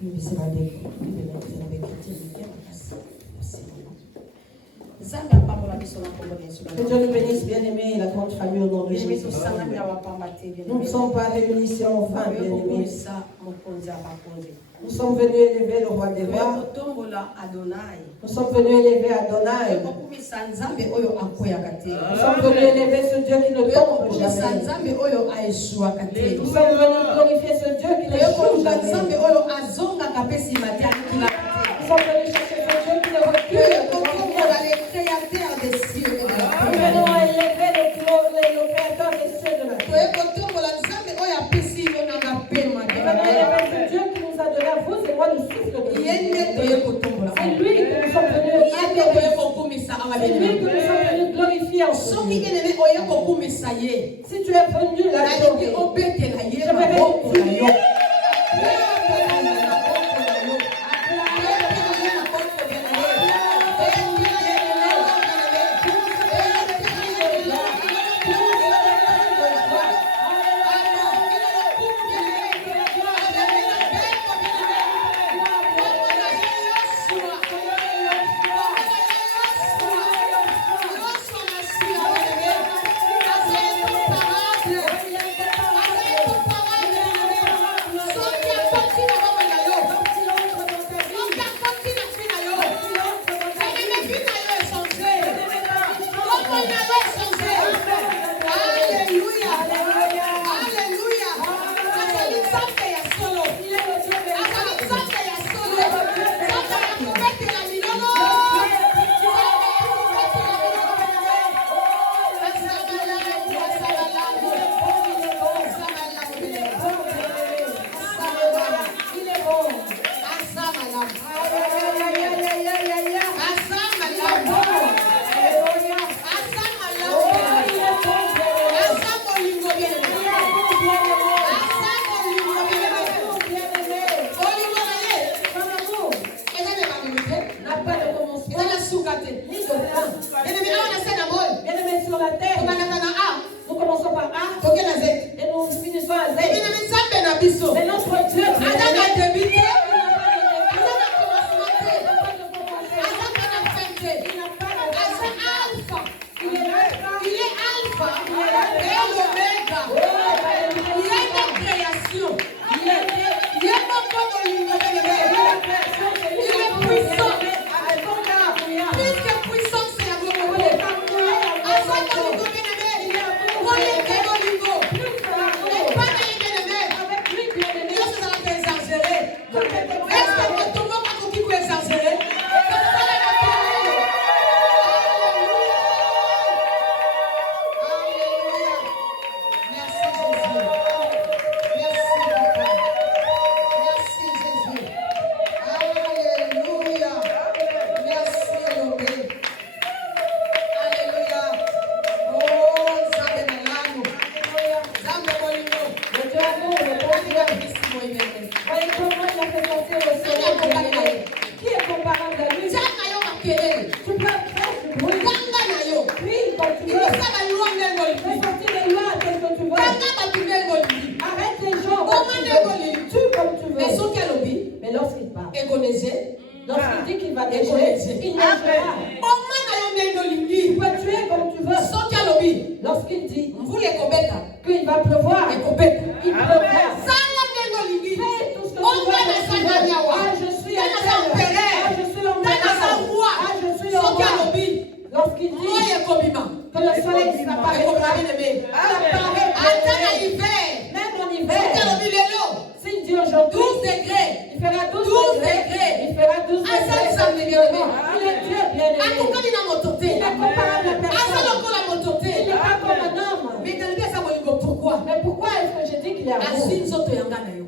Que Dieu nous bénisse, bien-aimés, la grande famille au nom de Jésus. Nous ne sommes pas réunis ici en vain, bien-aimés. Nous sommes venus élever le roi des rois. Nous sommes venus élever Adonai. Nous sommes venus élever ce Dieu qui ne tombe jamais. Nous sommes venus glorifier ce Dieu qui ne change jamais. Nous sommes venus chercher ce Dieu qui ne recule. Nous venons élever le créateur des cieux de la terre. Nous venons élever ce Dieu qui nous a donné à vous et moi le souffle de vie. C'est lui que nous sommes venus adorer. C'est lui que nous sommes venus glorifier en ce Dieu. Si tu es venu l'adorer, j'aimerais que tu pries.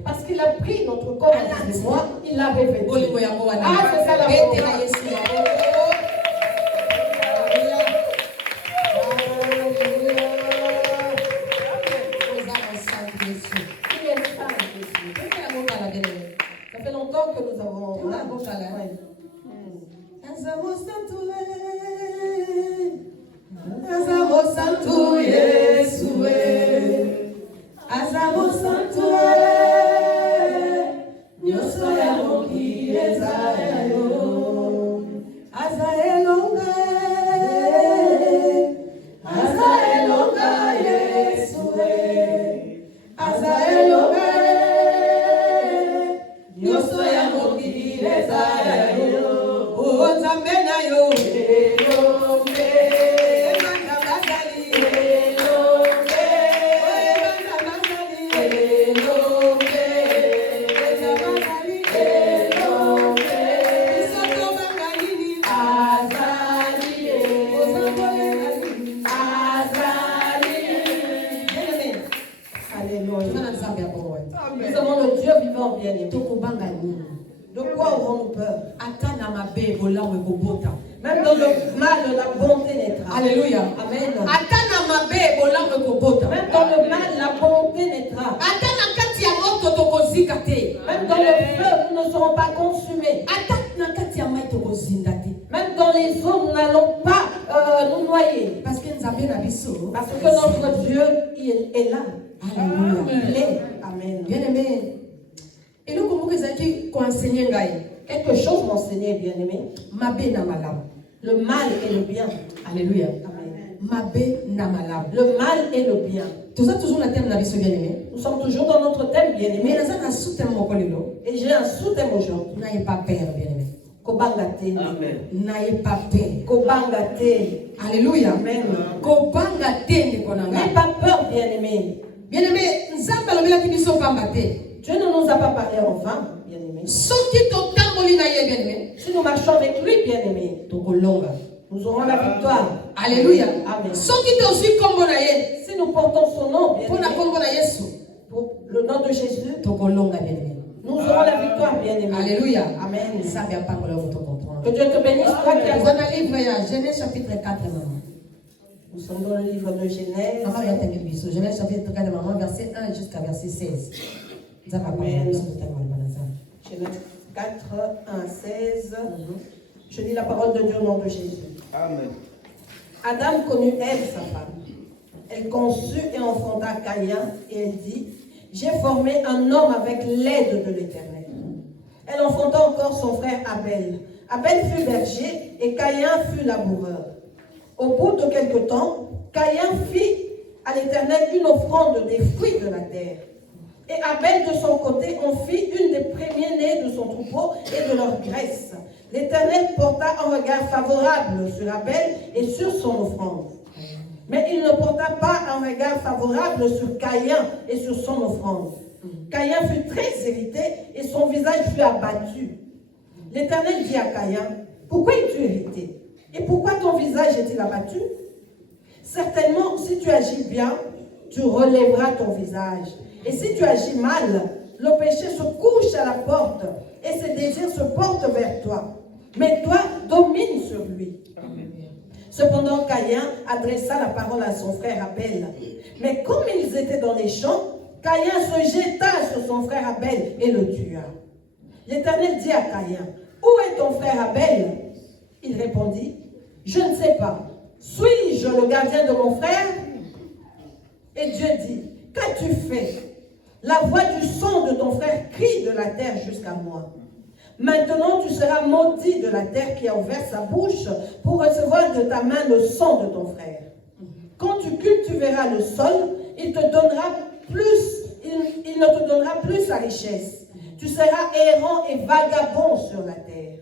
Parce qu'il a pris notre corps en moi, il l'a révélé. Ah, c'est ça la Ça fait longtemps que nous avons. Azamo santo, Alors, bien-aimés, de quoi aurons-nous peur? Même dans le mal, la bonté naîtra. Alléluia. Amen. Même dans le mal, la bonté naîtra. Même dans le feu, nous ne serons pas consumés. Même dans les eaux, nous n'allons pas nous noyer. Parce que notre Dieu, il est là. Alléluia. Il est. Amen. Bien-aimé. Et nous, comment vous avez enseigné quelque chose m'enseignait, bien-aimé. Le mal et le bien. Alléluia. Amen. Le mal et le bien. Toujours le thème de bien-aimé. Nous sommes toujours dans notre thème, bien-aimé. Et j'ai un sous-thème aujourd'hui. N'ayez pas peur, bien-aimé. Amen. N'ayez pas peur. Alléluia. Amen. N'ayez pas peur, bien-aimé. Bien-aimé, Dieu ne nous a pas parlé en vain, bien-aimé. Si nous marchons avec lui, bien-aimé, nous aurons la victoire. Alléluia. Amen. Si nous portons son nom, bien-aimé, pour le nom de Jésus, nous aurons la victoire, bien-aimé. Alléluia. Amen. Que Dieu te bénisse, toi qui as... Genèse chapitre 4, maman. Nous sommes dans le livre de Genèse. Genèse chapitre 4, maman, verset 1 jusqu'à verset 16. Amen. Genèse 4, 1, 16. Je lis la parole de Dieu au nom de Jésus. Amen. Adam connut Ève, sa femme. Elle conçut et enfanta Caïn, et elle dit, j'ai formé un homme avec l'aide de l'Éternel. Elle enfanta encore son frère Abel. Abel fut berger et Caïn fut laboureur. Au bout de quelque temps, Caïn fit à l'Éternel une offrande des fruits de la terre. Et Abel, de son côté, en fit une des premiers-nés de son troupeau et de leur graisse. L'Éternel porta un regard favorable sur Abel et sur son offrande. Mais il ne porta pas un regard favorable sur Caïn et sur son offrande. Caïn fut très irrité et son visage fut abattu. L'Éternel dit à Caïn, pourquoi es-tu irrité? Et pourquoi ton visage est-il abattu? Certainement, si tu agis bien, tu relèveras ton visage. Et si tu agis mal, le péché se couche à la porte et ses désirs se portent vers toi. Mais toi, domine sur lui. Amen. Cependant, Caïn adressa la parole à son frère Abel. Mais comme ils étaient dans les champs, Caïn se jeta sur son frère Abel et le tua. L'Éternel dit à Caïn, où est ton frère Abel? Il répondit, je ne sais pas. Suis-je le gardien de mon frère? Et Dieu dit, qu'as-tu fait? La voix du son de ton frère crie de la terre jusqu'à moi. Maintenant, tu seras maudit de la terre qui a ouvert sa bouche pour recevoir de ta main le sang de ton frère. Quand tu cultiveras le sol, il ne te donnera plus sa richesse. Tu seras errant et vagabond sur la terre.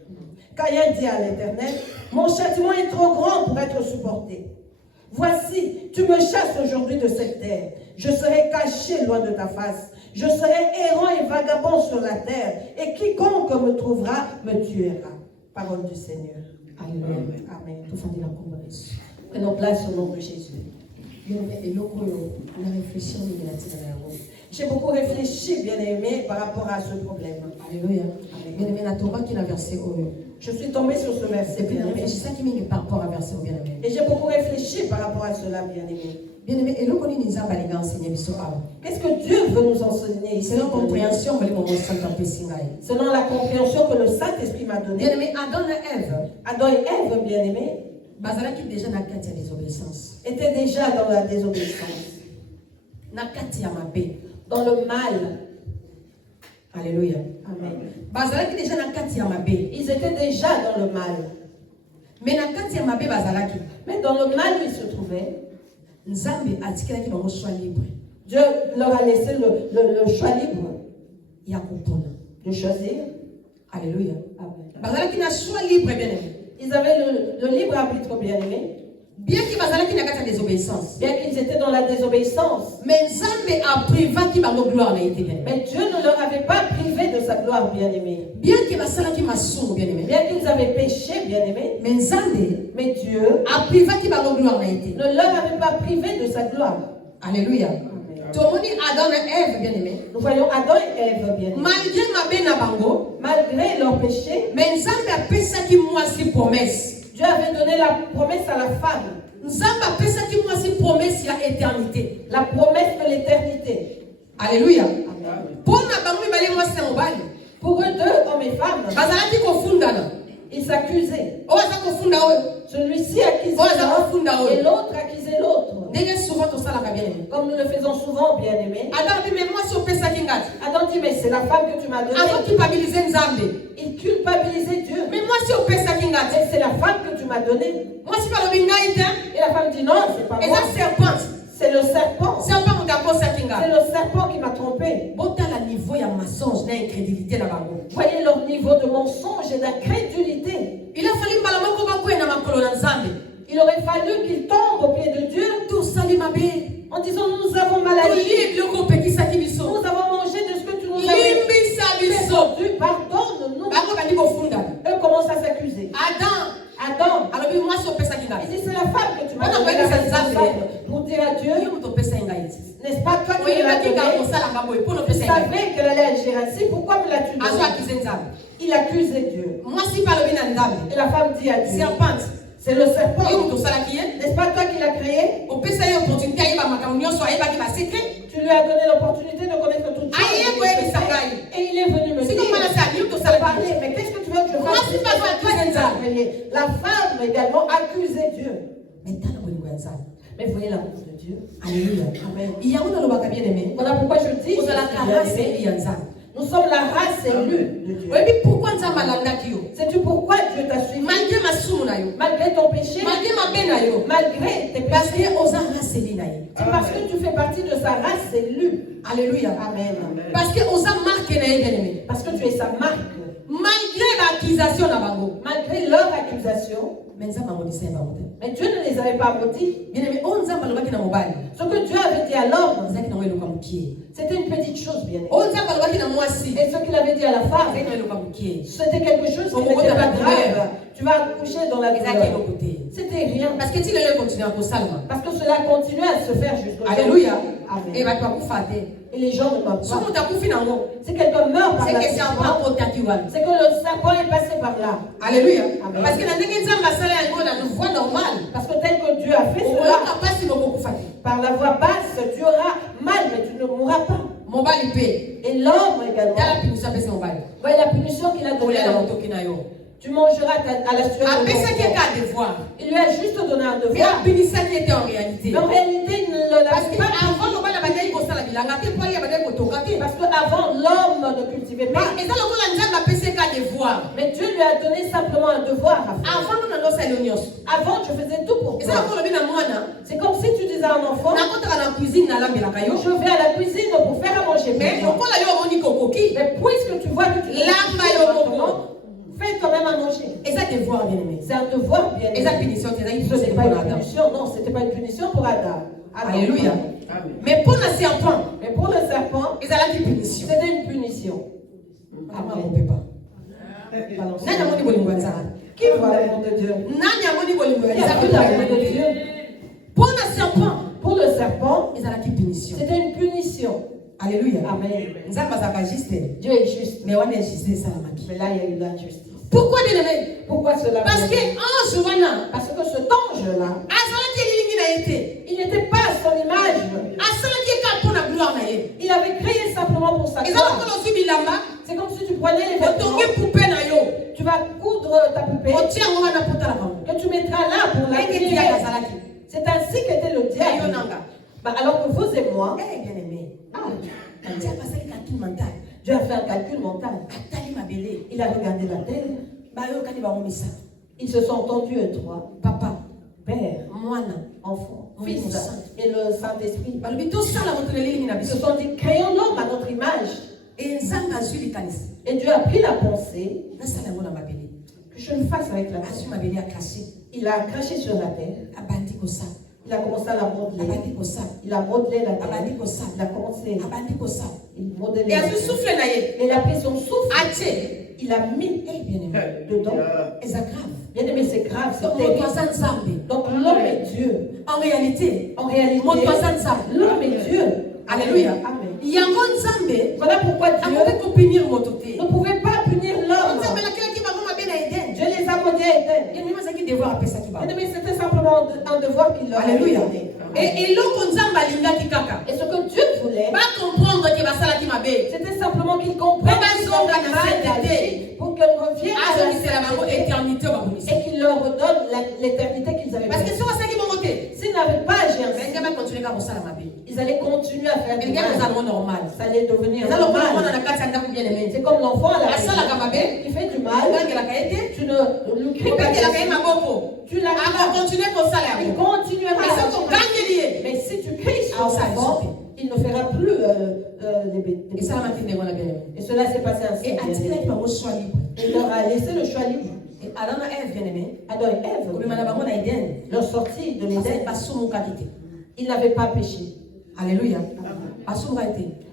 Caïn dit à l'Éternel, mon châtiment est trop grand pour être supporté. Voici, tu me chasses aujourd'hui de cette terre. Je serai caché loin de ta face. Je serai errant et vagabond sur la terre. Et quiconque me trouvera me tuera. Parole du Seigneur. Amen. Amen. Prenons place au nom de Jésus. J'ai beaucoup réfléchi, bien-aimé, par rapport à ce problème. Alléluia. Je suis tombée sur ce verset, bien-aimé. Et j'ai beaucoup réfléchi par rapport à cela, bien-aimé. Bien-aimé, qu'est-ce que Dieu veut nous enseigner ici? Selon la compréhension que le Saint-Esprit m'a donnée. Bien-aimé, Adam et Ève, bien-aimé, étaient déjà dans la désobéissance. Dans le mal. Alléluia. Amen. Ils étaient déjà dans le mal. Mais dans le mal, ils se trouvaient. Dieu leur a laissé le choix libre de choisir. Alléluia. Amen. Ils avaient le libre arbitre, bien-aimé. Bien qu'ils étaient dans la désobéissance. Mais Dieu ne leur avait pas privé de sa gloire, bien-aimé. Bien qu'ils avaient péché, bien-aimé. Mais Dieu ne leur avait pas privé de sa gloire. Alléluia. Nous voyons Adam et Ève, bien aimés. Malgré leur péché, Dieu avait donné la promesse à la femme. La promesse de l'éternité. Alléluia. Amen. Pour eux deux, hommes et femmes, ils s'accusaient. Celui-ci accusait l'autre et l'autre accusait l'autre. Comme nous le faisons souvent, bien aimés. Adam dit, mais c'est la femme que tu m'as donnée. Il culpabilisait Dieu. Mais Mais c'est la femme que tu m'as donnée. Et la femme dit, non, c'est pas moi. C'est le serpent. C'est le serpent qui m'a trompé. Voyez leur niveau de mensonge et d'incrédulité. Il aurait fallu qu'ils tombent au pied de Dieu en disant, nous avons mal agi. Nous avons mangé de ce que tu nous as fait. Pardonne-nous. Eux commencent à s'accuser. Adam, il dit, c'est la femme que tu m'as donnée pour dire à Dieu, n'est-ce pas toi qui me l'as donnée? Tu savais qu'elle allait agir ainsi, pourquoi me l'as-tu donné? Il accusait Dieu. Et la femme dit à Dieu, c'est le serpent. N'est-ce pas toi qui l'as créé? Tu lui as donné l'opportunité de connaître toutes choses. Et il est venu me dire, parler, mais qu'est-ce que tu veux que je fasse? La femme également accusait Dieu. Mais voyez l'amour de Dieu. Alléluia. Amen. Voilà pourquoi je dis, nous sommes la race élue de Dieu. Sais-tu pourquoi Dieu t'a suivi? Malgré ton péché, malgré tes péchés, c'est parce que tu fais partie de sa race élue. Alléluia. Amen. Parce que tu es sa marque. Malgré leur accusation, mais Dieu ne les avait pas maudits. Ce que Dieu avait dit à l'homme, c'était une petite chose, bien aimé. Et ce qu'il avait dit à la femme, c'était quelque chose qui n'était pas grave. Tu vas coucher dans la douleur. C'était rien. Parce que cela continuait à se faire jusqu'au jour. Alléluia. Amen. Et les gens ne meurent pas. Si quelqu'un meurt par l'accident, c'est que le serpent est passé par là. Alléluia. Amen. Parce que Parce que tel que Dieu a fait cela, par la voix basse, tu auras mal, mais tu ne mourras pas. Et l'homme également. Voyez la punition qu'il a donnée. Tu mangeras à la sueur de ton corps. Il lui a juste donné un devoir. Mais en réalité, Mais en réalité, il ne l'a pas. Parce qu'avant, l'homme ne cultivait pas. Mais Dieu lui a donné simplement un devoir à faire. Avant, tu faisais tout pour toi. C'est comme si tu disais à un enfant, je vais à la cuisine pour faire à manger. Mais puisque tu vois que tu fais quand même à manger. C'est un devoir, bien aimé. Ce n'était pas une punition. Non, ce n'était pas une punition pour Adam. Alléluia. Amen. Mais pour le serpent, c'était une punition. Amen. On ne peut pas. Qui voit l'amour de Dieu? Qui a vu l'amour de Dieu? Pour le serpent, c'était une punition. Alléluia. Amen. Dieu est juste. Mais là, il y a eu l'injustice. Pourquoi, bien aimé? Pourquoi cela? Parce que cet ange-là, il n'était pas à son image. Il avait créé simplement pour sa gloire. C'est comme si tu prenais les vêtements, tu vas coudre ta poupée, que tu mettras là pour la tenir. C'est ainsi qu'était le diable. Alors que vous et moi, Dieu a fait un calcul mental. Il a regardé la terre. Ils se sont entendus eux trois. Papa, Père, enfant, Fils et le Saint-Esprit. Ils se sont dit, créons l'homme à notre image. Et Dieu a pris la pensée que je le fasse avec la terre. Il a craché sur la terre. Il a commencé à la modeler. Il a modelé la terre. Il a commencé. Il modelait. Et il a pris son souffle. Il a mis dedans. Et c'est grave. Bien aimé, c'est grave. C'est terrible. Donc l'homme est Dieu. En réalité, l'homme est Dieu. Alléluia. Amen. Yango nzambe. Voilà pourquoi Dieu ne pouvait pas punir l'homme. Dieu les a maudits à Éden. C'était simplement un devoir qu'il leur avait donné. Et ce que Dieu voulait, c'était simplement qu'ils comprennent pour qu'ils reviennent à la et qu'il leur redonne l'éternité qu'ils avaient perdue. S'ils n'avaient pas agi ainsi, ils allaient continuer à faire du mal. Ça allait devenir normal. C'est comme l'enfant à la maison. Il fait du mal. Tu ne le cries pas. Tu l'as il continuera à agir. Mais si tu cries sur l'enfant, il ne fera plus des bêtises. Et cela s'est passé ainsi. Il leur a laissé le choix libre. Adam et Ève, leur sortie de l'Éden, ils n'avaient pas péché. Alléluia.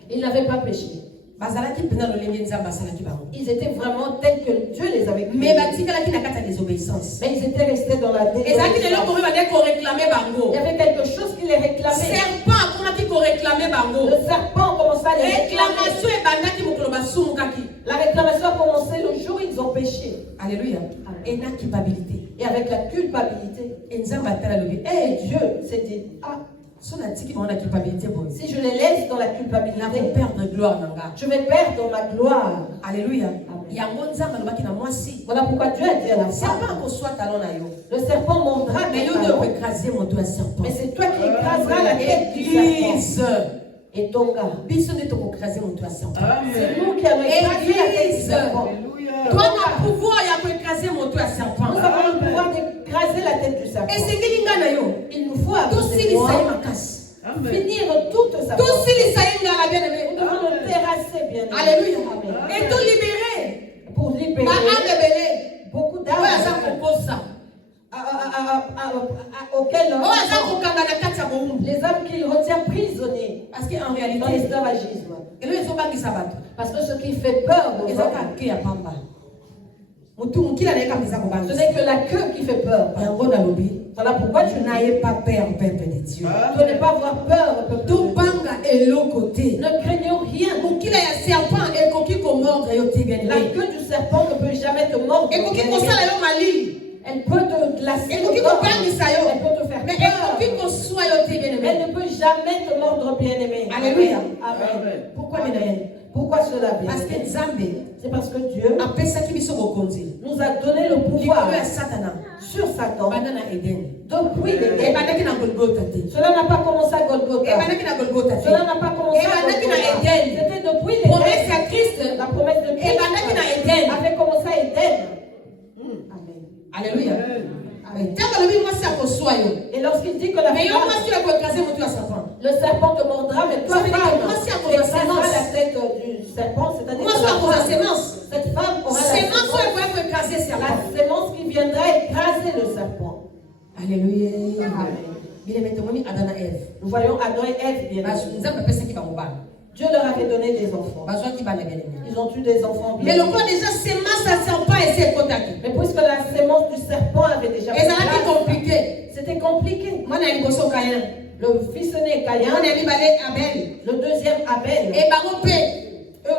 Ils n'avaient pas péché. Ils étaient vraiment tels que Dieu les avait créés. Mais ils étaient restés dans la désobéissance. Il y avait quelque chose qui les réclamait. Le serpent commençait à les réclamer. La réclamation a commencé le jour où ils ont péché. Alléluia. Et la culpabilité. Et avec la culpabilité. Et Dieu s'est dit, si je les laisse dans la culpabilité, je vais perdre ma gloire. Alléluia. Voilà pourquoi Dieu a dit à la femme, le serpent mordra tes talons, mais c'est toi qui écraseras la tête du serpent. Et ton gars, c'est nous qui allons écraser la tête du serpent. Toi, tu as le pouvoir d'écraser mon toit serpent. Nous avons le pouvoir d'écraser la tête du serpent. Il nous faut finir toute sa force. Nous devons le terrasser bien. Alléluia. Et tout libérer. Pour libérer beaucoup d'âmes auxquelles les âmes qu'il retient prisonniers. Parce qu'en réalité, dans l'esclavagisme. Parce que ce qui fait peur aux hommes, ce n'est que la queue qui fait peur. Voilà pourquoi tu n'ailles pas peur, peuple de Dieu. Tu n'as pas avoir peur, peuple de Dieu. Ne craignons rien. La queue du serpent ne peut jamais te mordre. Elle peut te glacer. Elle peut te faire peur. Elle ne peut jamais te mordre, bien-aimé. Alléluia. Amen. Pourquoi cela, bien? C'est parce que Dieu nous a donné le pouvoir sur Satan depuis l'Éden. Cela n'a pas commencé à Golgotha. Cela n'a pas commencé à Golgotha. C'était depuis l'Éden. La promesse de Christ avait commencé à Éden. Alléluia. Et lorsqu'il dit que la le serpent te mordra, mais toi, femme, écraseras la tête du serpent, c'est-à-dire cette femme aura la sémence qui viendra écraser le serpent. Alléluia. Nous voyons Adam et Ève, bien sûr. Dieu leur avait donné des enfants. Ils ont eu des enfants. Mais le quoi déjà sémence à serpent et c'est contact. Mais puisque la sémence du serpent avait déjà été compliqué. C'était compliqué. Moi, j'ai un Caïn. Le fils né Caïn. Abel. Le deuxième Abel. Et Baropé. Eux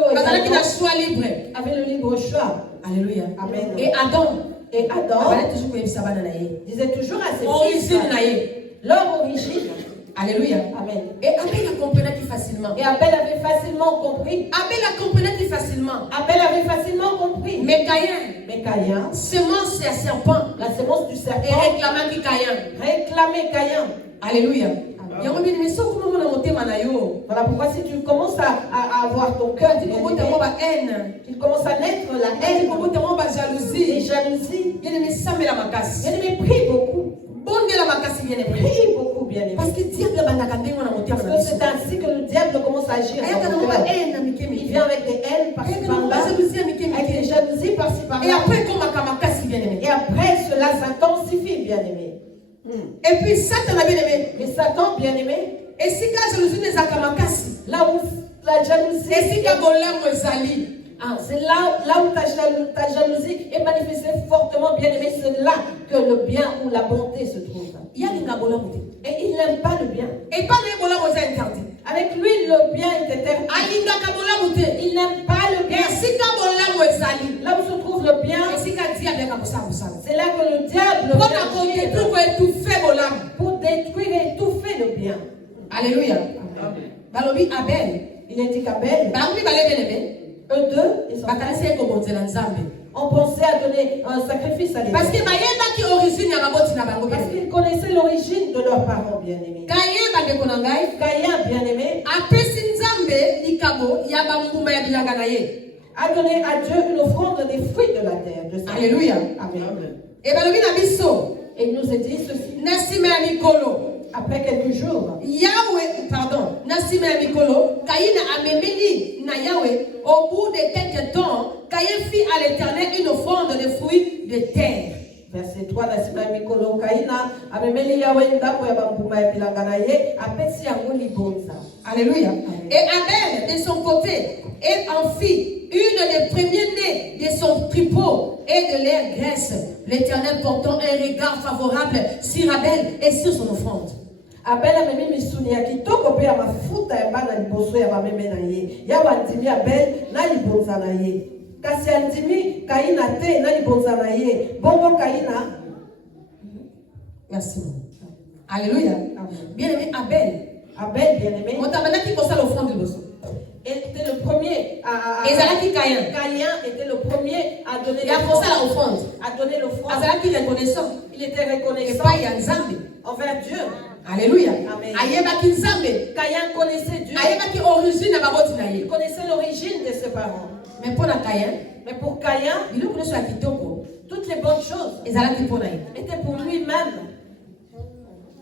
avaient le libre choix. Alléluia. Amen. Et Adam. Disait toujours à ses fils leur origine. Alléluia. Amen. Et Abel a compris facilement. Et Abel avait facilement compris. Abel a compris facilement. Abel avait facilement compris. Mais Caïn, sémence à serpent. La sémence du serpent. Et réclamait Caïn. Alléluia. Voilà pourquoi si tu commences à avoir ton cœur, il commence à naître la haine, les jalousies. Bien-aimé, prie beaucoup. Prie beaucoup, bien-aimé. Parce que c'est ainsi que le diable commence à agir. Il vient avec des haines par-ci par-là, avec des jalousies par-ci par-là. Et après cela s'intensifie, bien-aimé. Et puis Satan, bien-aimé. Mais Satan, bien-aimé, et si la jalousie n'est pas là où la jalousie, et si c'est là où ta jalousie est manifestée fortement, bien-aimé, c'est là que le bien ou la bonté se trouve. Et il n'aime pas le bien. Et pas le interdit. Avec Avec lui, le bien est éternel. Il n'aime pas le bien. Là où se trouve le bien, c'est là que le diable vient pour détruire et étouffer le bien. Alléluia. Balobi Abel. Il a dit qu'Abel, eux deux, ils ont pensé à donner un sacrifice à parce l'Éternel. Parce qu'ils connaissaient l'origine de leurs parents bien-aimés. Caïn, bien-aimé, a donné à Dieu une offrande des fruits de la terre. Alléluia. Amen. Et Balobi Nabiso. Et il nous a dit ceci. Après quelques jours, au bout de quelques temps, Caïn fit à l'Éternel une offrande de fruits de terre. verset 3, Nasima Mikolo Kaina, amemeli yawe ndako ya bambuma ya bilanga na ye, apesi yango libonza. Alléluia. Et Abel, de son côté, en fit une des premiers-nés de son troupeau et de leur graisse, l'Éternel portant un regard favorable sur Abel et sur son offrande. Abel amemi misuni ya kitoko pe ya mafuta ya bana liboso ya bameme na ye. Ya wandimi Abel na libonza na ye. Kasi andimi Kaina te na libonza na ye. Bongo Kaina. Merci. Alléluia. Bien-aimé Abel. Abel, bien-aimé. On t'a maintenant qui concerne l'offrande de l'osso. Était le premier à Ezalaki Caïn. Caïn était le premier à donner l'offrande. À donner l'offrande. Azalaki reconnaissant. Il était reconnaissant envers Dieu. Alléluia. Amen. Ayebaki Nzambe. Caïn connaissait Dieu. Ayebaki origine na baboti na ye. Il connaissait l'origine de ses parents. Mais pour Caïn, toutes les bonnes choses étaient pour lui-même.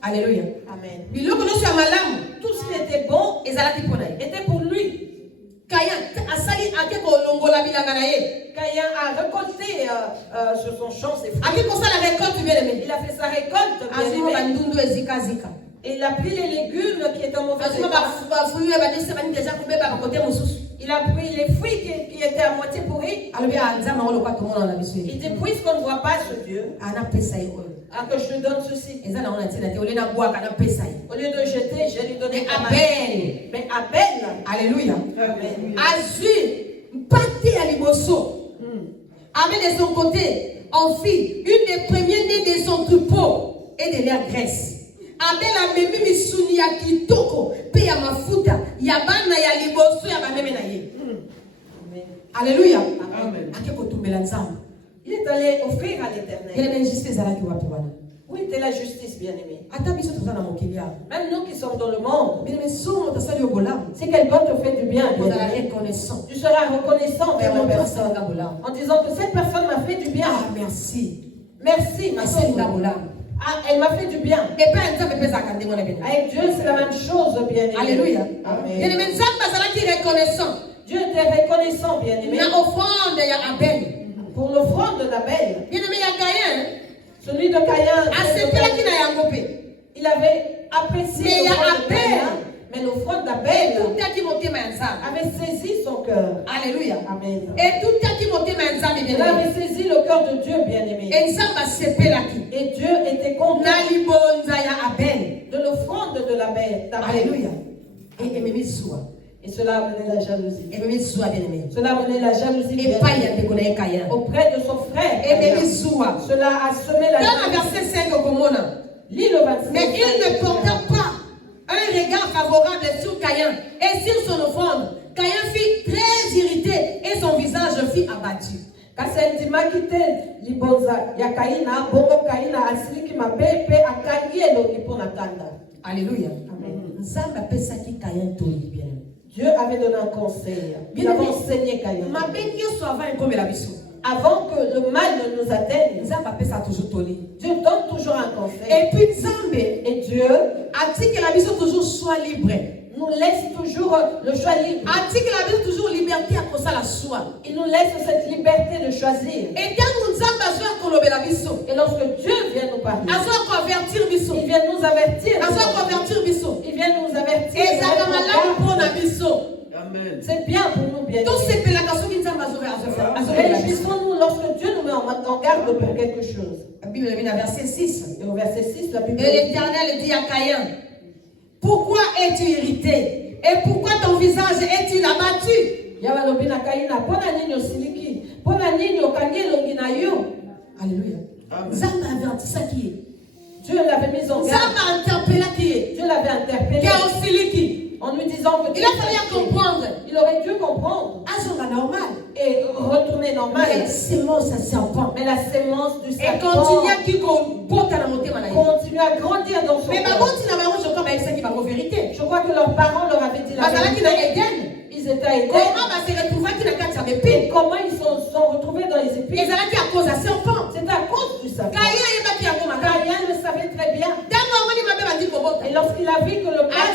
Alléluia. Amen. Tout ce qui était bon était pour lui. Caïn a récolté sur son champ ses fruits. Il a fait sa récolte. Et il a pris les légumes qui étaient en mauvais état. Il a pris les fruits qui étaient à moitié pourris. Il dit, puisqu'on ne voit pas ce Dieu, que je lui donne ceci. Au lieu de jeter, je lui donne Abel. Mais Abel, alléluia, Azu, Abel de son côté en fit une des premiers-nés de son troupeau et de leur graisse. Abel a memi misuni ya kitoko pe ya mafuta ya bana ya liboso ya bameme na ye. Alléluia. Amen. Akekotumbela nzambe. Il est allé offrir à l'Éternel. Où était la justice, bien-aimé? Même nous qui sommes dans le monde, si quelqu'un te fait du bien, tu seras reconnaissant vers la personne en disant que cette personne m'a fait du bien. Ah, merci. Merci, ma soeur. Ah, elle m'a fait du bien. Avec Dieu, c'est la même chose, bien-aimé. Alléluia. Amen. Dieu était reconnaissant, bien-aimé. Pour l'offrande d'Abel. Celui de Caïn, il avait apprécié l'offrande de Caïn, mais l'offrande d'Abel avait saisi son cœur. Alléluia. Amen. Et tout il avait saisi le cœur de Dieu, bien-aimé. Et Dieu était content de l'offrande de l'Abel. Alléluia. Et cela a amené la jalousie. Cela a amené la jalousie auprès de son frère. Cela a semé la jalousie. Verset 5, lis le 25. mais il ne porta pas un regard favorable sur Caïn et sur son offrande. Caïn fut très irrité et son visage fut abattu. Alléluia. Dieu avait donné un conseil. Il avait enseigné Caïn. Avant que le mal ne nous atteigne, Dieu donne toujours un conseil. Et puis Dieu a dit que la mission toujours soit libre. Nous laisse toujours le choix libre. A dit que la vie toujours liberté à cause de la choix. Il nous laisse cette liberté de choisir. Et quand nous avons besoin qu'on obéisse la mission. Et lorsque Dieu vient nous parler, il vient nous avertir. Il vient nous avertir. Et ça va là pour la mission. C'est bien pour nous, bien. Tous ces réjouissons-nous lorsque Dieu nous met en garde pour quelque chose. La Bible dit dans verset 6. Et au verset 6, la Bible dit, et l'Éternel dit à Caïn, pourquoi es-tu irrité et visage es-tu abattu? Alléluia. Zamba avertissa qui est. Dieu l'avait mis en garde. Zamba interpella qui est. Dieu l'avait interpellé. Qui a aussi qui. En lui disant que il a fallu comprendre. Il aurait dû comprendre. Ah, normal. Et retourner normal. Mais la sémence à serpent. Mais la sémence du serpent. Et continue à qui continue à grandir dans son mais corps. vérité. Je crois que leurs parents leur avaient dit la vérité. Ils étaient à Éden. Et comment ils se sont retrouvés dans les épines? C'est à cause du serpent. Caïn le savait très bien. Et lorsqu'il a vu que le père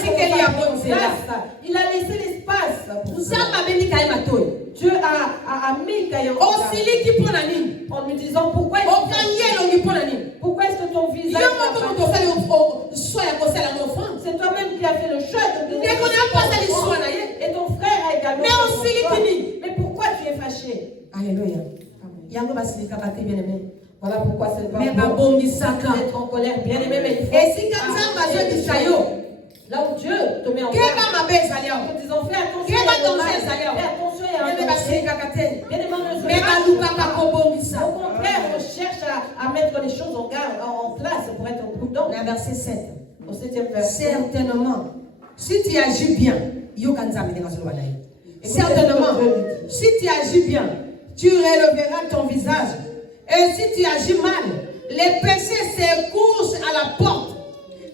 il a laissé l'espace. Dieu a mis Caïn en lui disant pourquoi est-ce que ton visage c'est toi-même qui as fait le choix de donner et ton frère a également fait. Mais pourquoi tu es fâché? Alléluia. Voilà pourquoi c'est pas bon d'être en colère, bien aimé, mais il faut là où Dieu te met en colère, te disons fais attention à un bien aimé, au contraire, on cherche à mettre les choses en place pour être prudent. Verset 7. Au 7e verset. Certainement, si tu agis bien, certainement, si tu agis bien, tu releveras ton visage. Et si tu agis mal, les péchés se couchent à la porte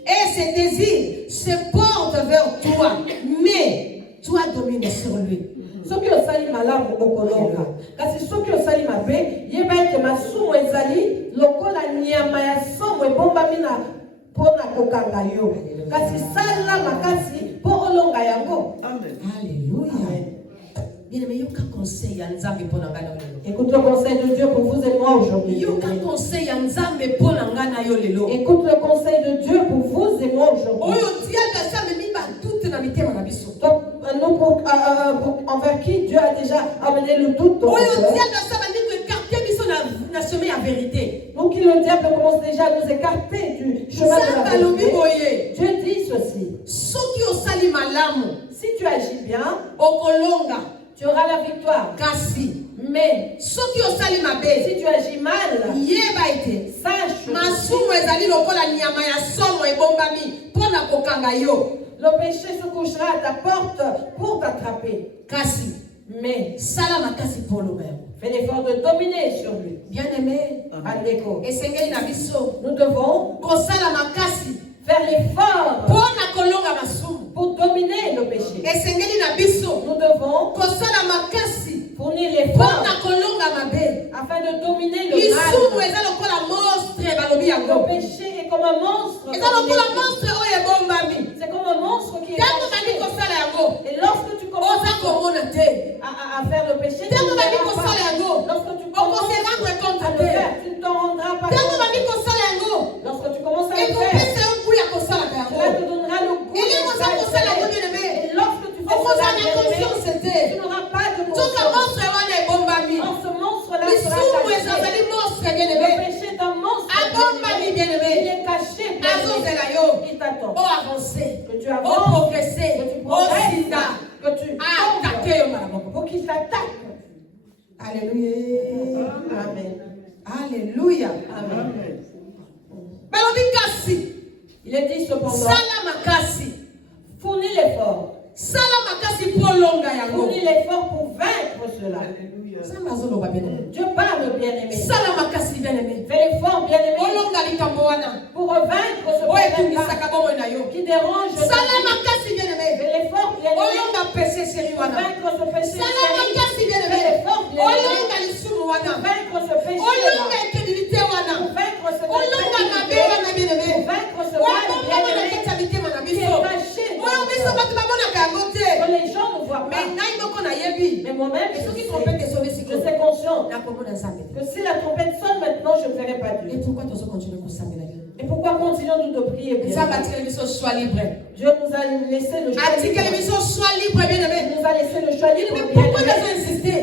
et ses désirs se portent vers toi. Mais toi domines sur lui. Soki osali malamu okolonga kasi soki osali mabe yeba ete masumu ezali lokola nyama ya somo ebombami na pona kokanga yo kasi sala makasi po olonga yango. Amen. Alléluia. Bien aimé, yoka conseil ya nzambe pona ngana lelo. Écoute le conseil de Dieu pour vous et moi aujourd'hui. Yoka conseil ya nzambe pona ngana yo lelo. Écoute le conseil de Dieu pour vous et moi aujourd'hui. Oyo diaka sa me miba toute na mitema na biso. Donc nous envers qui Dieu a déjà amené le doute dans notre cœur. Oyo diaka sa me dit que quartier biso na chemin à vérité. Donc le diable commence déjà à nous écarter du chemin de la vérité. Dieu dit ceci. Soki osali malamu, si tu agis bien, okolonga, tu auras la victoire. Kasi, mais soki osali mabe, si tu agis mal, yeba ete, sache masumu ezali lokola nyama ya somo ebombami pona kokanga yo. Le péché se couchera à ta porte pour t'attraper. Kasi, mais salama kasi pour l'homme. Fais l'effort de dominer sur lui. Bien aimé, Adeko. Et sengeli na biso, nous devons kosalama kasi faire l'effort pona kolonga masumu pour dominer le péché. Et sengeli na biso, nous devons kosalama kasi fournir l'effort pona kolonga mabe afin de dominer le mal. Lisumu eza lokola monstre balobi yango. Le péché est comme un monstre. Eza lokola monstre oyo ebombami. C'est comme un monstre qui est tango bandi kosala yango. Et lorsque tu commences à faire le péché, tango bandi kosala yango. Lorsque tu commences à rendre compte à le faire, tu ne t'en rendras pas tango compte. bandi kosala yango. Lorsque tu commences à le faire, cela te donnera le goût. Et lorsque tu fais cela, tu n'auras pas de conscience. Or, ce monstre-là sera caché. Le péché est un monstre. Il est caché. Il t'attend. Que tu avances, que tu progresses, que tu tombes, pour qu'il t'attaque. Alléluia. Amen. Alléluia. Amen. Balobikasi. Il est dit cependant, Salamakasi. Fournis l'effort. Salamakasi polonga yango. Fournis l'effort pour vaincre cela. Dieu parle, bien-aimé. Salamakasi bien-aimé. Fais l'effort, bien-aimé. Polonga likamboana. Pour vaincre ce problème qui dérange. Salamakasi bien-aimé. Fais l'effort, bien-aimé. Polonga péché chéri Pour wana. vaincre ce péché. Salamakasi bien-aimé. Fais l'effort, bien-aimé. Polonga lisumu wana. Pour vaincre ce péché. Polonga crédibilité wana. Pour vaincre ce Polonga mabe wana bien-aimé. Pour vaincre ce mal, bien-aimé. Qui est caché. Que les gens ne voient pas. Mais moi-même, je suis conscient que si la trompette sonne maintenant, je ne ferai pas Dieu. Et pourquoi tu continues pour s'amener? Et pourquoi continuons-nous de prier? Dieu nous a laissé le choix libre. Il nous a laissé le choix libre. Mais pourquoi tu as insisté?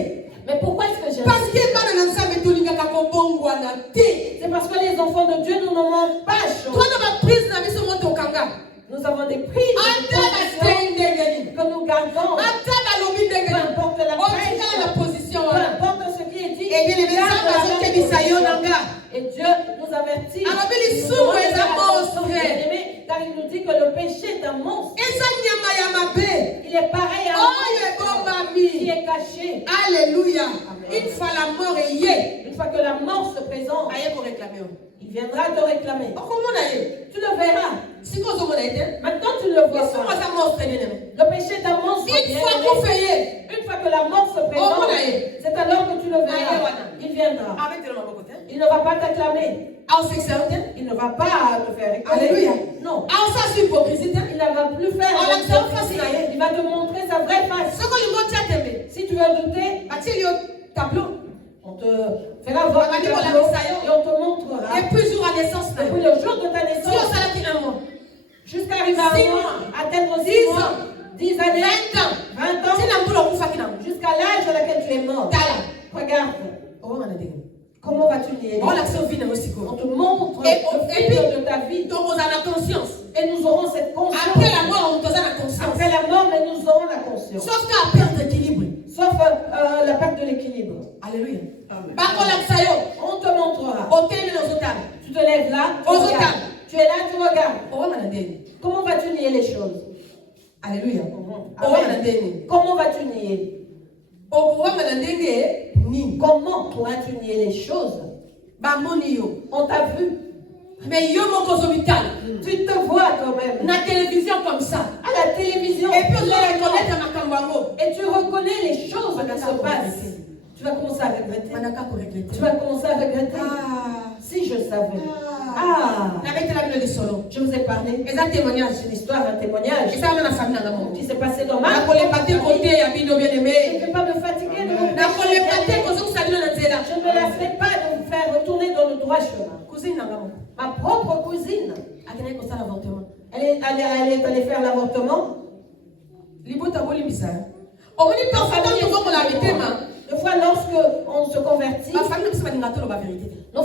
Mais pourquoi est-ce que j'ai Parce que c'est parce que les enfants de Dieu, nous ne manquons pas chose. Nous avons des prises que nous nous gardons, peu importe la position, peu importe ce qui est dit, et Dieu nous avertit. Car il nous dit que le péché est un monstre. Il est pareil à un monstre qui est caché. Alléluia. Amen. Une fois la mort est Une fois que la mort se présente, il viendra te réclamer. Tu le verras. Maintenant tu le vois. Le péché est un monstre. Une fois que la mort se présente, c'est alors que tu le verras. Il viendra. Il ne va pas t'acclamer. Il ne va pas te faire réclamer. Alléluia. Non. Il Il ne va plus faire. Il va te montrer sa vraie face. Si tu veux douter, on te fera voir le tableau et on te montrera. Depuis le jour de ta naissance, jusqu'à arriver à un mois, atteindre 6 mois, 10 années, 20 ans, jusqu'à l'âge à laquelle tu es mort. Regarde. Comment vas-tu nier? On te montre le film de ta vie. Et nous aurons cette conscience. Après la mort, mais nous aurons la conscience. Sauf la perte de l'équilibre. Alléluia. On te montrera. Tu te lèves là, tu regardes. Tu es là, tu regardes. Comment vas-tu nier les choses? Alléluia. Comment vas-tu nier? Comment pourras-tu nier les choses? On t'a vu. Mais tu te vois toi-même. La télévision comme ça. À la télévision. Et puis et tu reconnais les choses qui se passent. Tu vas commencer à regretter. Tu vas commencer à regretter. Si je savais. Je vous ai parlé. C'est une histoire, un témoignage qui s'est passé dans ma famille. Je ne vais pas me fatiguer de vous. Je ne me lasserai pas de vous faire retourner dans le droit chemin. Ma propre cousine. Elle est allée faire l'avortement. Une fois lorsque on se convertit, nos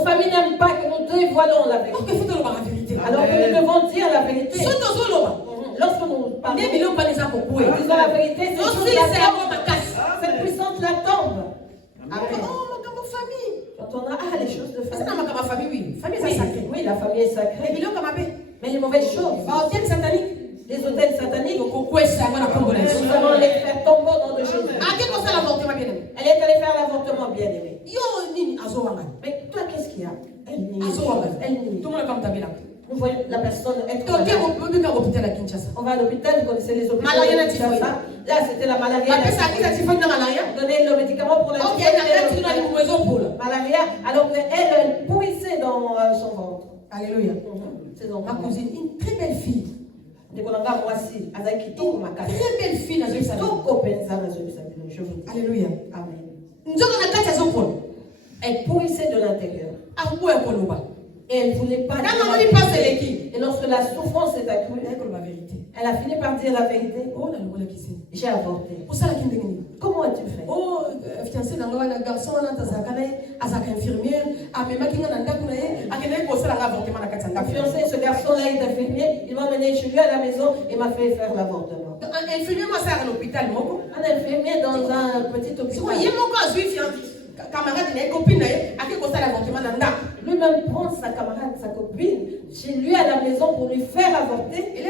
familles n'aiment pas que nous dévoilons la vérité. Alors que nous devons dire la vérité. Lorsque nous parlons, disons la vérité, cette puissance la tombe. Tu entendras, les choses de famille. Oui, la famille est sacrée. Mais les mauvaises choses, les hôtels sataniques, nous allons les faire tomber au nom de Jésus. Elle est allée faire l'avortement, bien aimé. Mais toi, qu'est-ce qu'il y a? Elle nie. Vous voyez la personne être malade. On va à l'hôpital, vous connaissez les hôpitaux. Là, c'était la malaria. Donner le médicament pour la malaria, alors qu'elle pourrissait dans son ventre. Alléluia. Ma cousine, une très belle fille. Très belle fille. Alléluia. Amen. Elle pourrissait de l'intérieur. Et elle ne voulait pas. Et lorsque la souffrance est accrue, elle a fini par dire la vérité. J'ai avorté. Comment as-tu fait? Fiancé, ce garçon-là est infirmier. Il m'a emmené chez lui à la maison et m'a fait faire l'avortement. Un infirmier dans un petit hôpital. Lui-même prend sa camarade, sa copine, chez lui à la maison pour lui faire avorter. Et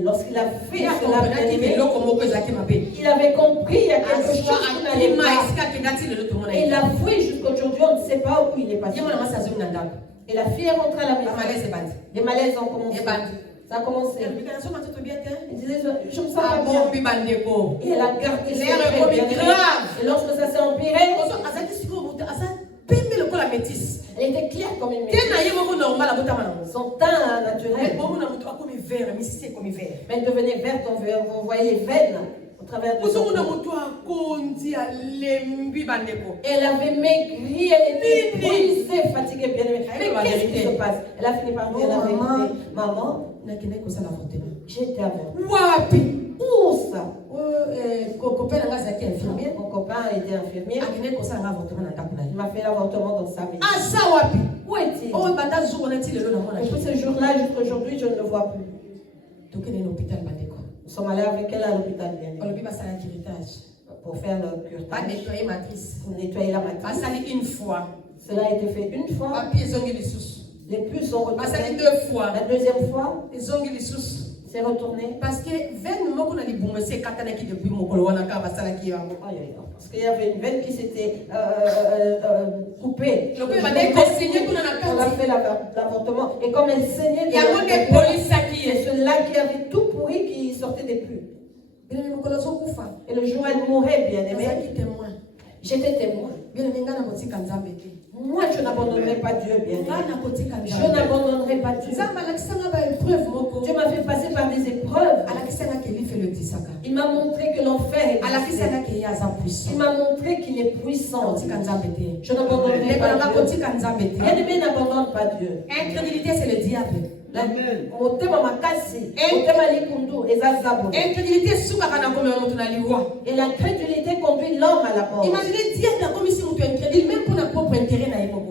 lorsqu'il a fait cela, il avait compris qu'il y a quelque chose qui n'allait pas. Et il a fui jusqu'aujourd'hui, on ne sait pas où il est passé. Et la fille est rentrée à la maison. Les malaises ont commencé. Ça a commencé. Il disait, je me sens pas bien. Et elle a gardé ses rêves. Et lorsque ça s'est empiré, elle était claire comme une métisse. Son teint naturel. Mais elle devenait verte, on voyait les veines au travers de son elle avait maigri, elle était brisée, fatiguée, bien aimée. Mais qu'est-ce qui se passe? Elle a fini par dire la vérité. Maman, j'étais avortée. Où ça? Mon copain était infirmier. Il m'a fait l'avortement dans sa maison. Où est-il? Depuis ce jour-là jusqu'à aujourd'hui, je ne le vois plus. Nous Nous sommes allés avec elle à l'hôpital, bien On lui passe à l'héritage. pour faire le Pas curtage, nettoyer matrice. pour nettoyer la Pas matrice. salir une fois. Cela a été fait une fois. Pas pieds zongi les sous. Les puces sont Pas salir retournées. deux fois. La deuxième fois, Les zongi les sous. c'est retourné. Parce que 20 moments qu'on a dit bon, c'est katana qui depuis mon colo, on a qu'à passer là qui est. Parce qu'il y avait une veine qui s'était coupée. Le père m'a dit qu'on saignait qu'on en a On a fait l'avortement. Et comme elle saignait, il y a un des polices qui c'est est. celui-là qui avait tout pourri qui sortait des pus. Et le jour où elle mourait, bien aimé, j'étais témoin. Moi, je n'abandonnerai pas Dieu, bien aimé. Je n'abandonnerai pas Dieu. Dieu m'a fait passer par des épreuves. Il m'a montré que l'enfer est puissant. Il m'a montré qu'il est puissant. Je n'abandonnerai pas Dieu. Bien-aimé, n'abandonne pas Dieu. Incrédulité, c'est le diable. Incrédulité, et la crédulité conduit l'homme à la mort. Imaginez diable comme si on est incrédule, même pour notre propre intérêt.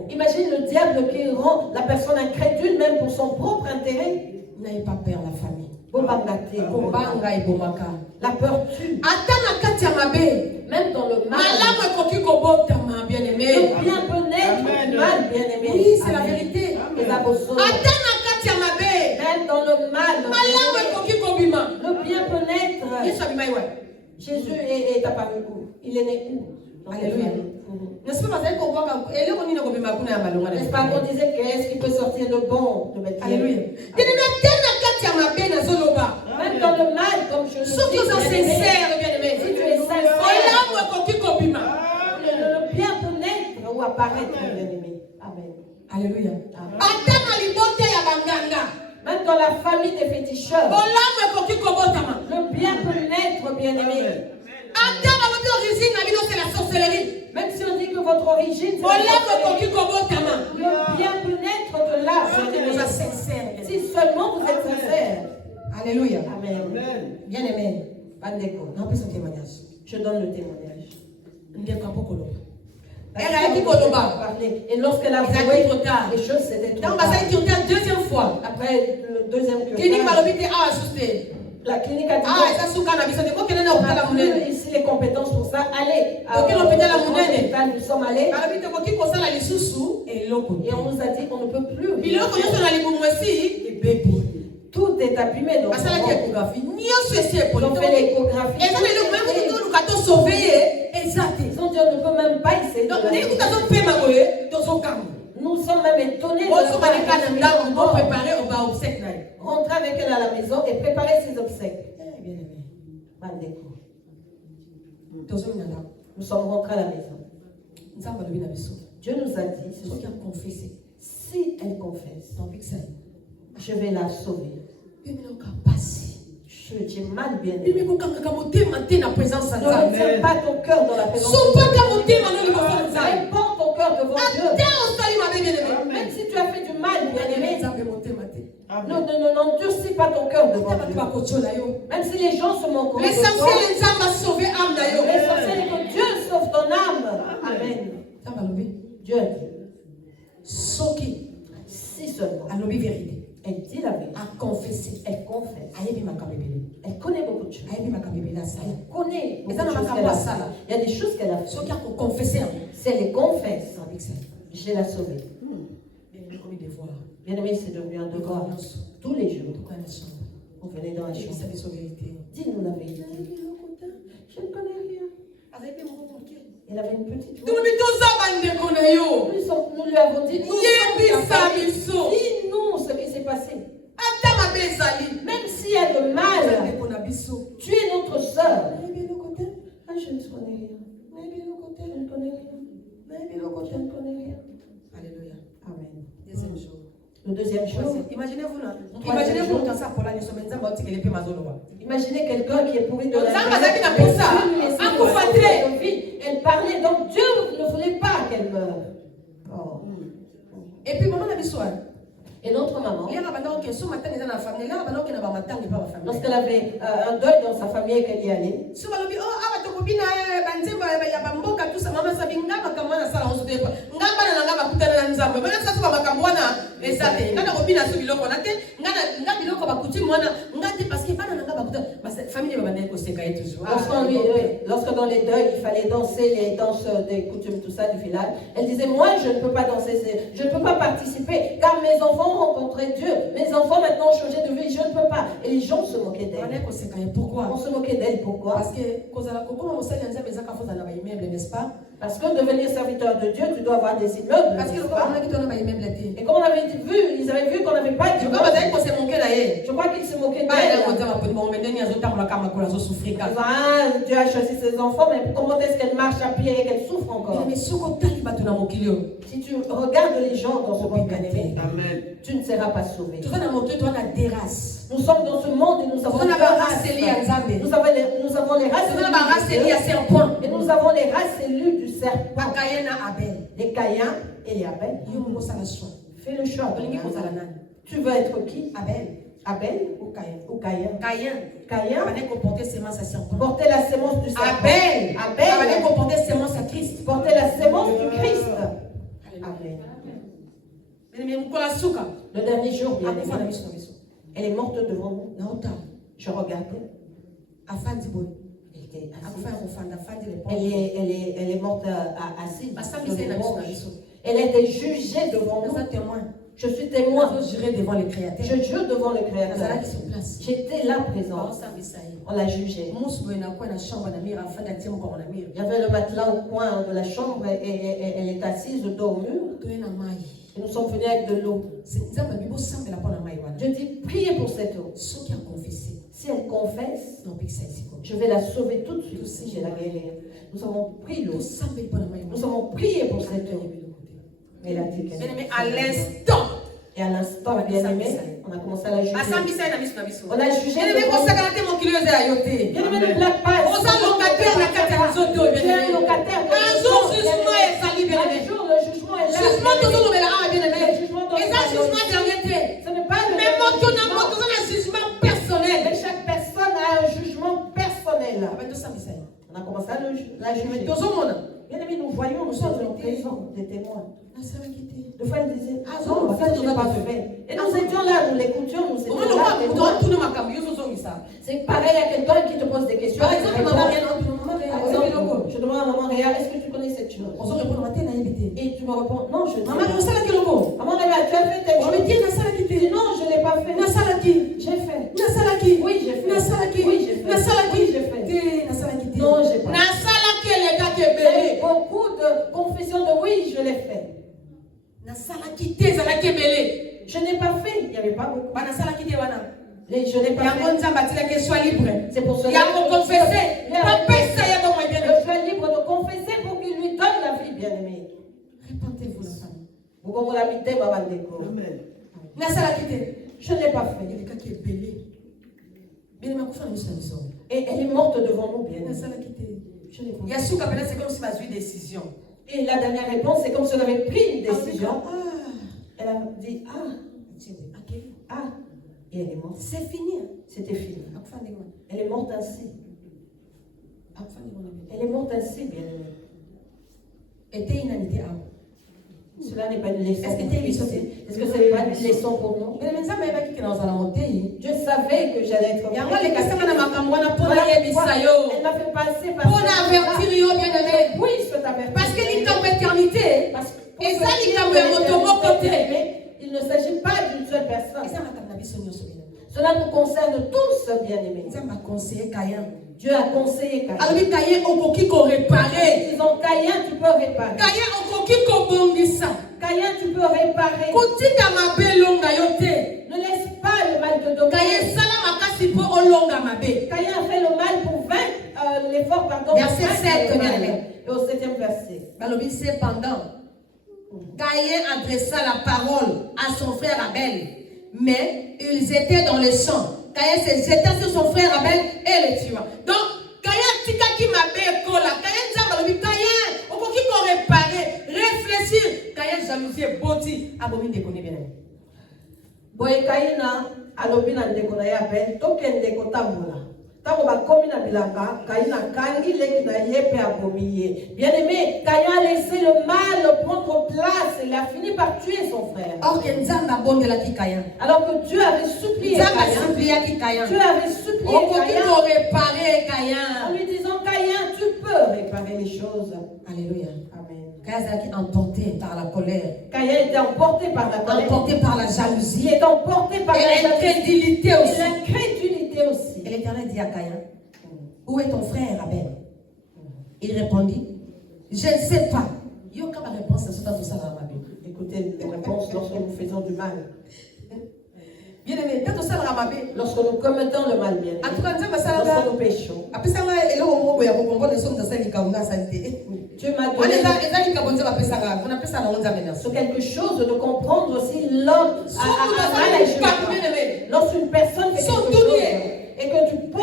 Imagine le diable qui rend la personne incrédule même pour son propre intérêt. N'ayez pas peur, la famille. La peur tue. Même dans le mal, le bien peut naître du mal, bien aimé. Oui, c'est la vérité. Même dans le mal, le bien peut naître. Jésus est apparu où? Il est né où? Alléluia. N'est-ce pas qu'on disait qu'est-ce qui peut sortir de bon de Bethléem? Alléluia. Même dans le mal, comme je le dis, si tu es sincère, si tu es sincère, le bien peut naître ou apparaître, bien aimé. Amen. Alléluia. Même dans la famille des féticheurs, le bien peut naître, bien aimé. C'est la sorcellerie. Même si on dit que votre origine, c'est le bien peut naître de là. Si seulement vous êtes sincère. Alléluia. Amen. Bien aimé. Je donne le témoignage. Et lorsqu'elle a voué, les choses s'étaient trop tard. Deuxième fois. Après le deuxième Clinique curtage, la clinique a dit ici les compétences pour ça. Allez, nous sommes allés et on nous a dit qu'on ne peut plus. Tout est abîmé. Donc, ils ont fait l'échographie. Ils ont dit on ne peut même pas essayer. Nous sommes même étonnés de rentrer avec elle à la maison et préparer ses obsèques. Nous sommes rentrés à la maison. Dieu nous a dit, si elle confesse, je vais la sauver. J'ai mal bien aimé. Ne retiens pas ton cœur dans la présence de Dieu. Porte ton cœur devant Dieu. Même si tu as fait du mal, bien aimé, n'endurcis pas ton cœur devant Dieu. Même si les gens se moquent de toi, l'essentiel est que Dieu sauve ton âme. Amen. Dieu a dit, si seulement elle dit la vérité, elle confesse, elle connaît beaucoup de choses, elle connaît beaucoup de choses qu'elle a fait. Il y a des choses qu'elle a fait. Si elle les confesse, je la sauver. Bien aimé, c'est devenu un devoir. Tous les jours, on venait dans la chambre. Dis-nous la vérité. Je ne connais rien. Elle avait une petite voix. Nous lui avons dit, dis-nous ce qui s'est passé. Même s'il y a de mal, tu es notre soeur. Je ne connais rien. Je ne connais rien. Alléluia. Amen. Deuxième jour. Le deuxième jour. Imaginez-vous là. Imaginez quelqu'un qui est pourri de la vie. Elle parlait, donc Dieu ne voulait pas qu'elle meure. Oh. Et puis maman a dit soin. Et notre maman, lorsqu'elle avait un deuil dans sa famille et qu'elle y allait, Lorsque dans les deuils, il fallait danser les danses des coutumes, tout ça, du village, elle disait, moi, je ne peux pas danser, je ne peux pas participer, car mes enfants ont rencontré Dieu. Mes enfants maintenant ont changé de vie, je ne peux pas. Et les gens se moquaient d'elle. Pourquoi? On se moquait d'elle, pourquoi? Parce que n'est-ce pas? Parce que devenir serviteur de Dieu, tu dois avoir des immeubles. Parce que et comme on avait vu, ils avaient vu qu'on n'avait pas de immeuble. Je crois qu'ils se moquaient d'elle. Dieu a choisi ses enfants, mais comment est-ce qu'elle marche à pied et qu'elle souffre encore? Si tu regardes les gens dans ce monde, tu ne seras pas sauvé. Nous sommes dans ce monde et nous avons les races. Nous avons les races et nous avons les races élues du serpent. Les Caïens et les Abel. Fais le choix. Tu veux être qui? Abel ou Caïn? Caïn portait la sémence du serpent. Abel portait la sémence du Christ. Amen. Le dernier jour, elle est morte devant nous. Je regardais. Elle est morte assise. Elle était jugée devant nous. Je suis témoin. Je jure devant le Créateur. Je jure devant le Créateur. J'étais là présent. On l'a jugée. Il y avait le matelas au coin de la chambre et elle est assise de dos au mur. Et nous sommes venus avec de l'eau. Je dis, priez pour cette eau. Si elle confesse, je vais la sauver tout de suite. Si j'ai la guérir. Nous avons pris l'eau. Nous avons prié pour cette eau. Mais elle a dit qu'elle à l'instant. Et à l'instant, bien aimé, on a commencé à la juger. On a jugé. Bien-aimé, ne blague pas. J'ai un locataire. Un jour, le jugement est sali, bien-aimé. Un jour, le jugement est là. Jugement, tout le monde est là, bien-aimé. Le jugement, et ça, jugement dernier. Ce n'est pas le mais maintenant, on a un jugement personnel. Mais chaque personne a un jugement personnel. On a commencé à la juger. Bien-aimé, nous voyons, nous sommes présents, des témoins. Deux fois, elle disait, non, ça, je n'ai pas fait. Et nous étions là, nous l'écoutions, nous étions là. C'est pareil à quelqu'un qui te pose des questions. Par exemple, je demande à maman Réa, est-ce que tu connais cette chose? Et tu me réponds, non, je ne sais pas. Maman Réa, tu as fait telle chose? Non, je ne l'ai pas fait. J'ai fait. Oui, j'ai fait. Oui, j'ai fait. Oui, j'ai fait. Non, j'ai pas. Il y a beaucoup de confessions de oui, je l'ai fait. Je n'ai pas fait, il n'y avait pas beaucoup. Je n'ai pas fait. C'est pour cela que le choix libre de confesser pour qu'il lui donne la vie, bien-aimé. Répentez-vous, la femme. Vous comprenez? Amen. Je ne l'ai pas fait. Et elle est morte devant nous, bien-aimé. C'est comme si ma décision. Et la dernière réponse, c'est comme si on avait pris une décision. Elle a dit, et elle est morte. C'est fini. C'était fini. Elle est morte ainsi. Elle est morte ainsi, bien aimée. Cela n'est pas une leçon. Est-ce que ce n'est pas une leçon pour nous? Dieu savait que j'allais être morte. Elle m'a fait passer par oui, je t'avertis. Parce que l'icône éternité, et ça l'icône il ne s'agit pas d'une seule personne. Cela nous concerne tous, bien-aimés. Dieu a conseillé Caïn. Alors, Caïn, on peut réparer. Disons, Caïn, tu peux réparer. Caïn, on peut Caïn, tu peux réparer. Ne laisse pas le mal te dominer. Caïn a fait le mal pour vaincre l'effort, pardon. Verset 7, bien-aimé. Et au 7e verset. Cependant, Caïn adressa la parole à son frère Abel, mais ils étaient dans le champ. Caïn se jeta sur son frère Abel et le tua. Donc, Caïn tika qui m'appelle Kola. Caïn dit Caïn, on peut qui réparer, réfléchir. Caïn jalousie, boti, abomine de connaître bien. Boy Caïn a l'obin de Kola Abel, tokende kotambola. Bien-aimé, Caïn a laissé le mal prendre place et il a fini par tuer son frère. Alors que Dieu avait supplié Caïn. Dieu avait supplié Caïn en lui disant, Caïn, tu peux réparer les choses. Alléluia. Amen. Caïn était emporté par la colère. Caïn était emporté par la colère. Emporté par la jalousie. Il est emporté par l'incrédulité aussi. Et l'incrédulité aussi. Et l'Éternel dit à Caïn, où est ton frère Abel? Il répondit, je ne sais pas. Il y a aucune réponse à ce que ça va. Écoutez les réponses lorsque nous faisons du mal. Bien aimé, lorsque nous commettons le mal, bien lorsque nous péchons. Dieu m'a donné c'est quelque chose de comprendre aussi l'homme a mal agi. Lorsqu'une personne fait quelque chose et que tu poses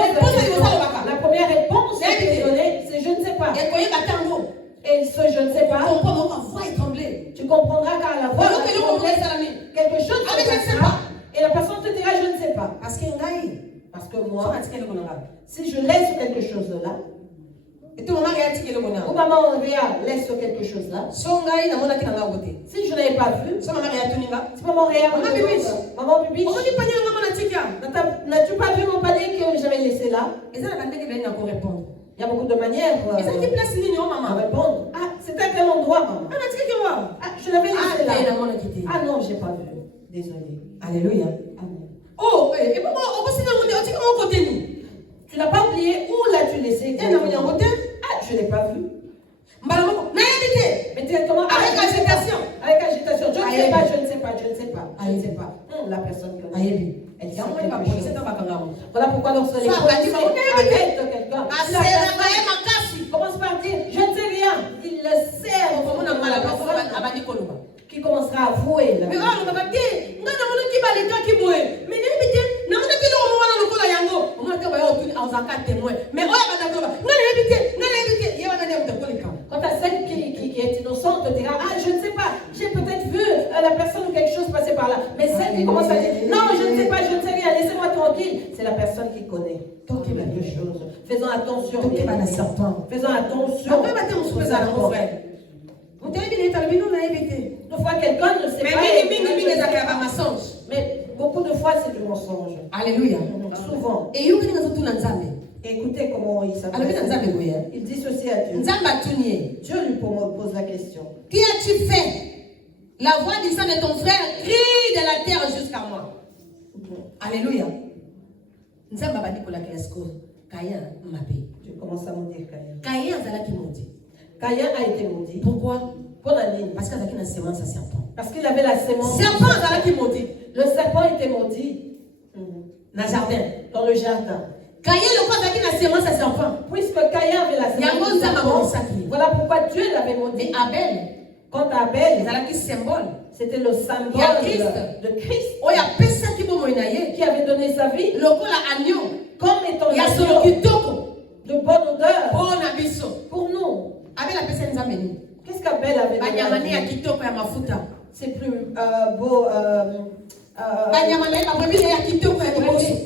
la première réponse que tu donnes, c'est je ne sais pas. Et ce je ne sais pas, tu comprendras qu'à la voix quelque chose que je ne sais pas. Et la personne te dira je ne sais pas. Parce que moi, si je laisse quelque chose là, ou maman Réa laisse quelque chose là, si je n'avais pas vu, si maman Réa maman Bibi, n'as-tu pas vu mon panier que j'avais laissé là? Il y a beaucoup de manières à répondre. Ah, c'est à quel endroit, maman? Ah, je l'avais laissé là. Ah non, j'ai pas vu. Désolé. Alléluia. Amen. Oh, tu n'as pas oublié où l'as-tu laissé? Ah, je ne l'ai pas vu. Mais directement avec agitation. Avec agitation. Je ne sais pas, je ne sais pas, je ne sais pas. Je ne sais pas. La personne que elle dit voilà pourquoi lorsque les policiers arrêtent quelqu'un, commence par dire je ne sais rien. Il le sert qui commencera à avouer. Quand à celle qui est innocente te dira ah je ne sais pas, j'ai peut-être vu la personne ou quelque chose passer par là, mais celle qui commence à dire non je ne sais pas, je ne sais rien, laissez-moi tranquille, c'est la personne qui connaît quelque chose. Faisons attention. Faisons attention. Une fois quelqu'un ne sait pas, mais beaucoup de fois c'est du mensonge. Alléluia. Souvent. Et écoutez comment il s'appelle. Il dit ceci à Dieu. Dieu lui pose la question. Qui as-tu fait? La voix du sang de ton frère crie de la terre jusqu'à moi. Alléluia. Je commence à maudire Caïn. Caïn a été maudit. Pourquoi? Parce qu'il avait la sémence. Le serpent était maudit dans le jardin. Puisque Caïn avait la sémence, voilà pourquoi Dieu l'avait maudit. Quant à Abel, c'était le symbole de Christ qui avait donné sa vie comme étant de bonne odeur pour nous. Qu'est-ce qu'Abel avait donné? C'est plus beau.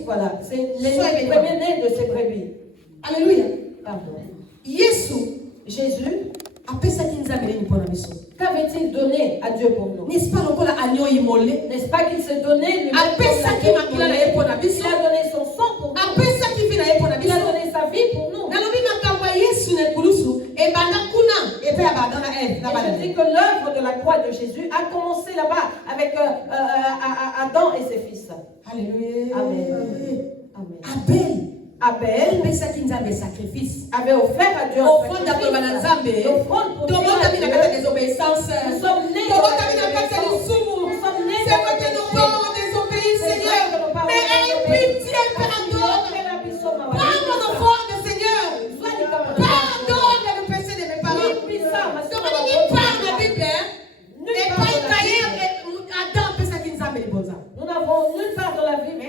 Voilà, c'est les premiers-nés de ces brebis. Alléluia. Pardon. Jésus qu'avait-il donné à Dieu pour nous? N'est-ce pas qu'il se donnait lui-même? Il a donné son sang pour nous. Il a donné sa vie pour nous. Et je dis que l'œuvre de la croix de Jésus a commencé là-bas avec Adam et ses fils. Alléluia. Amen. Abel avait offert à Dieu l'offrande pour Dieu. Nous sommes nés nous n'avons nulle part dans la Bible que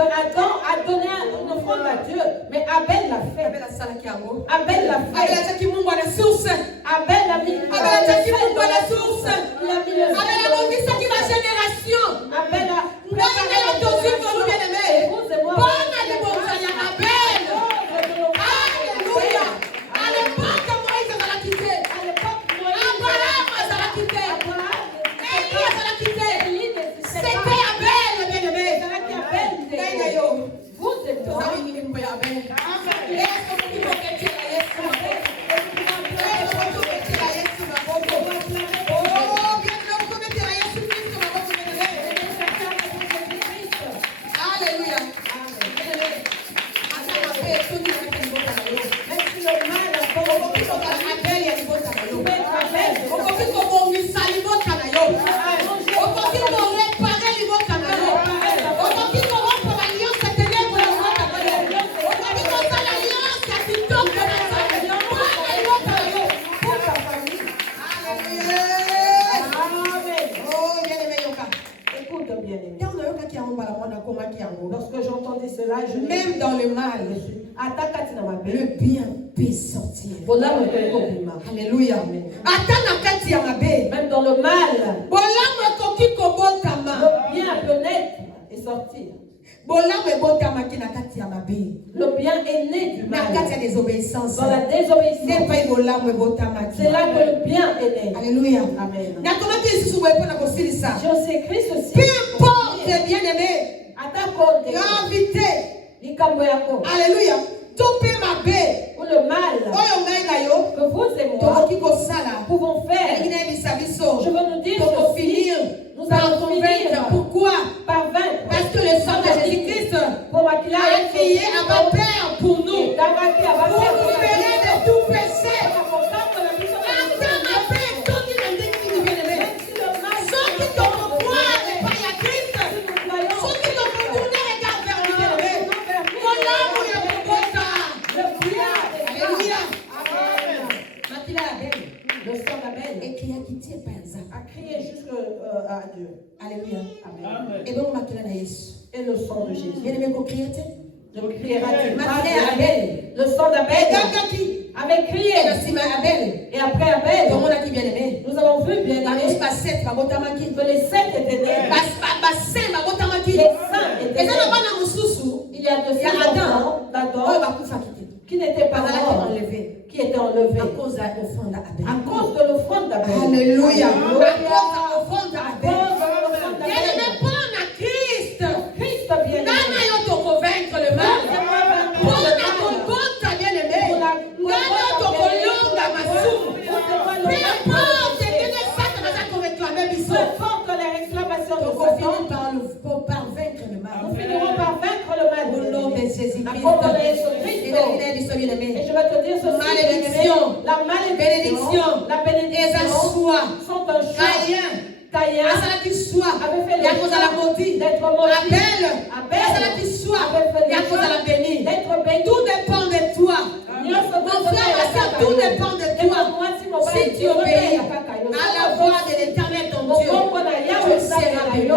Adam a donné une offrande à Dieu, mais Abel l'a fait. Abel l'a fait. Abel a mis le mal a ton lorsque j'entendais cela, même dans le mal, le bien peut sortir. Alléluia. Même dans le mal, le bien peut naître et sortir. Le bien est né du mal. Dans la désobéissance. C'est là que le bien est né. Alléluia. Amen. Jésus Christ aussi. Peu importe, bien-aimé, gravité. Alléluia. Pour le mal que vous et moi pouvons faire, je veux nous dire ceci, nous allons finir. Pourquoi? Par vaincre. Parce que le sang de Jésus-Christ a crié à ma Père pour nous, pour nous libérer de tout péché. A crié jusqu'à Dieu. Alléluia. Amen. Et le sang de Jésus. Bien-aimé, vous criez. Je vous crierai. Abel. Le sang d'Abel avait crié. Et après Abel, nous avons vu bien aimé que les 7 étaient nés. Les saints étaient nés. Il y a de ces enfants d'Adam qui n'étaient pas morts, qui étaient enlevés à cause de l'offrande d'Abel. À cause de l'offrande d'Abel. Alléluia. À cause de l'offrande d'Abel. Bien-aimé, prends à Christ. Christ bien-aimé. Pour convaincre le mal. Pour la compte, bien-aimé. Peu importe que les Satan a convaincu à même peu importe les réclamations de Satan, pour vaincre le mal. nous finirons par vaincre le mal. Au nom de Jésus-Christ. À cause de Jésus-Christ. Et je vais te dire ceci. Malédiction. La malédiction. La bénédiction sont un choix. Caïn avait fait le choix d'être maudit. Abel avait fait le choix d'être béni. Tout dépend de toi. Mon frère, ma soeur, tout dépend de toi. Si tu obéis à la voix de l'Éternel ton Dieu, tu seras béni.